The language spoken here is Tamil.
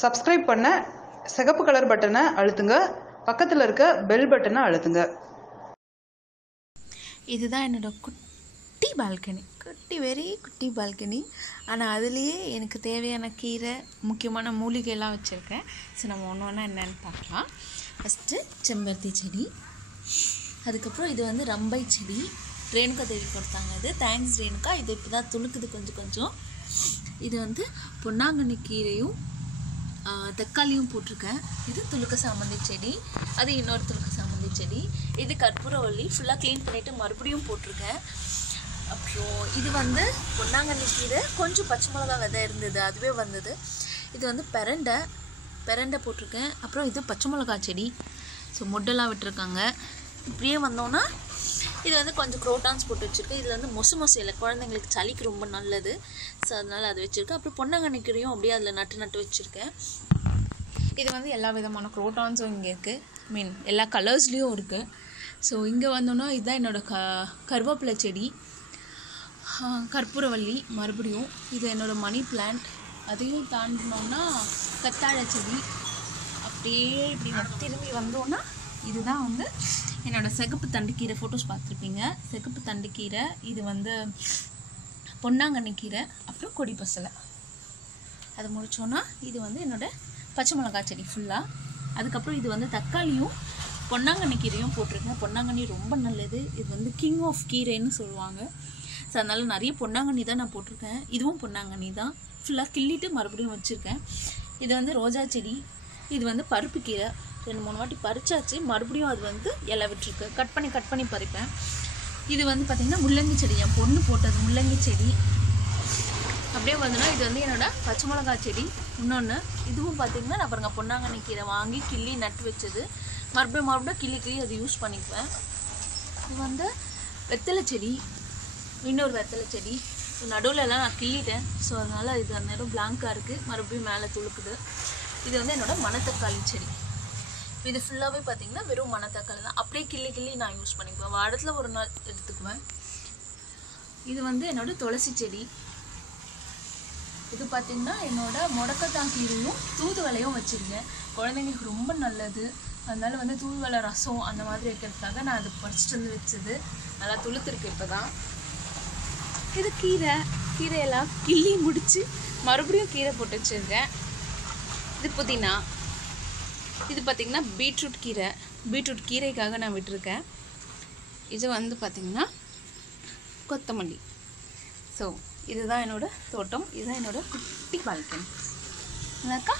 சப்ஸ்கிரைப் பண்ண சிகப்பு கலர் பட்டனை அழுத்துங்க. பக்கத்தில் இருக்க பெல் பட்டனை அழுத்துங்க. இதுதான் என்னோட குட்டி பால்கனி, வெரி குட்டி பால்கனி. ஆனால் அதுலேயே எனக்கு தேவையான கீரை, முக்கியமான மூலிகைலாம் வச்சுருக்கேன். ஸோ நம்ம ஒன்று ஒன்றா என்னென்னு பார்க்கலாம். ஃபஸ்ட்டு செம்பருத்தி செடி, அதுக்கப்புறம் இது வந்து ரம்பை செடி. ரேணுகா தேவி கொடுத்தாங்க. இது தேங்க்ஸ் ரேணுகா. இது இப்போ தான் துளுக்குது கொஞ்சம். இது வந்து பொன்னாங்கண்ணி கீரையும் தக்காளியும் போட்டிருக்கேன். இது துளுக்க சாமந்தி செடி, அது இன்னொரு துளுக்க சாமந்தி செடி. இது கற்பூரவள்ளி, ஃபுல்லாக க்ளீன் பண்ணிவிட்டு மறுபடியும் போட்டிருக்கேன். அப்புறம் இது வந்து பொன்னாங்கண்ணி கீரை, கொஞ்சம் பச்சை மிளகா விதை இருந்தது, அதுவே வந்தது. இது வந்து பெரண்டை போட்டிருக்கேன். அப்புறம் இது பச்சை மிளகா செடி. ஸோ மொட்டெல்லாம் விட்டுருக்காங்க. இப்படியே வந்தோன்னா இது வந்து கொஞ்சம் குரோட்டான்ஸ் போட்டு வச்சுருக்கேன். இதில் வந்து மொசு இல்லை, குழந்தைங்களுக்கு சளிக்கு ரொம்ப நல்லது. ஸோ அதனால் அது வச்சுருக்கேன். அப்புறம் பொன்னாங்கண்ணி கீரையும் அப்படியே அதில் நட்டு வச்சுருக்கேன். இது வந்து எல்லா விதமான குரோட்டான்ஸும் இங்கே இருக்குது, எல்லா கலர்ஸ்லேயும் இருக்குது. ஸோ இங்கே வந்தோன்னா இதுதான் என்னோடய கருவேப்பிலை செடி, கற்பூரவள்ளி மறுபடியும். இது என்னோடய மணி பிளான்ட். அதையும் தாண்டினோன்னா கத்தாழை செடி. அப்படியே இப்படி திரும்பி வந்தோன்னா இதுதான் வந்து என்னோடய சிகப்பு தண்டுக்கீரை. ஃபோட்டோஸ் பார்த்துருப்பீங்க. சிகப்பு தண்டுக்கீரை, இது வந்து பொன்னாங்கண்ணி கீரை, அப்புறம் கொடி பசலை. அது முடித்தோன்னா இது வந்து என்னோடய பச்சை மிளகாய் செடி ஃபுல்லாக. அதுக்கப்புறம் இது வந்து தக்காளியும் பொன்னாங்கண்ணி கீரையும் போட்டிருக்கேன். பொன்னாங்கண்ணி ரொம்ப நல்லது. இது வந்து கிங் ஆஃப் கீரைன்னு சொல்லுவாங்க. ஸோ அதனால் நிறைய பொன்னாங்கண்ணி தான் நான் போட்டிருக்கேன். இதுவும் பொன்னாங்கண்ணி தான். ஃபுல்லாக கிள்ளிட்டு மறுபடியும் வச்சுருக்கேன். இது வந்து ரோஜா செடி. இது வந்து பருப்பு கீரை. 2-3 வாட்டி பறிச்சாச்சு, மறுபடியும் அது வந்து இலை விட்டுருக்கு. கட் பண்ணி பறிப்பேன். இது வந்து பார்த்திங்கன்னா முள்ளங்கி செடி, என் பொண்ணு போட்டது முள்ளங்கி செடி. அப்படியே வந்தோன்னா இது வந்து என்னோடய பச்சை மிளகாய் செடி. இன்னொன்று இதுவும் பார்த்திங்கன்னா நான் பாருங்கள் பொன்னாங்கண்ணி கீரை வாங்கி கிள்ளி நட்டு வச்சது. மறுபடியும் கிள்ளி அது யூஸ் பண்ணிக்குவேன். இது வந்து வெத்தலை செடி, இன்னொரு வெத்தலை செடி. நடுவில்லாம் நான் கிள்ளிட்டேன். ஸோ அதனால் இது அந்த நேரம் பிளாங்காக இருக்குது, மறுபடியும் மேலே துளுக்குது. இது வந்து என்னோடய மணத்தக்காளி செடி. இது ஃபுல்லாகவே பார்த்திங்கன்னா வெறும் மணத்தக்காளி தான். அப்படியே கிள்ளி நான் யூஸ் பண்ணிக்குவேன். வாரத்தில் ஒரு நாள் எடுத்துக்குவேன். இது வந்து என்னோடய துளசி செடி. இது பார்த்திங்கன்னா என்னோடய முடக்கத்தான் கீரையும் தூதுவளையும் வச்சுருக்கேன். குழந்தைங்களுக்கு ரொம்ப நல்லது. அதனால் வந்து தூதுவளை ரசம் அந்த மாதிரி வைக்கிறதுக்காக நான் அது பறிச்சிட்டு வந்து வச்சது. நல்லா துளுத்துருக்கு இப்போ தான். இது கீரையெல்லாம் கிள்ளி முடித்து மறுபடியும் கீரை போட்டு வச்சுருக்கேன். இது புதினா. இது பார்த்திங்கன்னா பீட்ரூட் கீரைக்காக நான் விட்டுருக்கேன். இது வந்து பார்த்திங்கன்னா கொத்தமல்லி. ஸோ இதுதான் என்னோடய தோட்டம். இதுதான் என்னோடய குட்டி பால்கனி. நல்லாக்கா?